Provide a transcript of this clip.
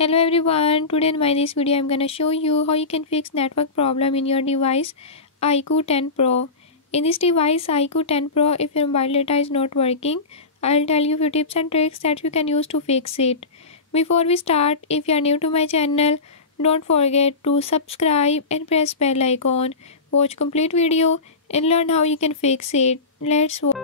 Hello everyone, today in my this video I'm gonna show you how you can fix network problem in your device IQOO 10 Pro. In this device IQOO 10 Pro, if your mobile data is not working, I'll tell you few tips and tricks that you can use to fix it. Before we start, if you are new to my channel, don't forget to subscribe and press bell icon. Watch complete video and learn how you can fix it. Let's watch.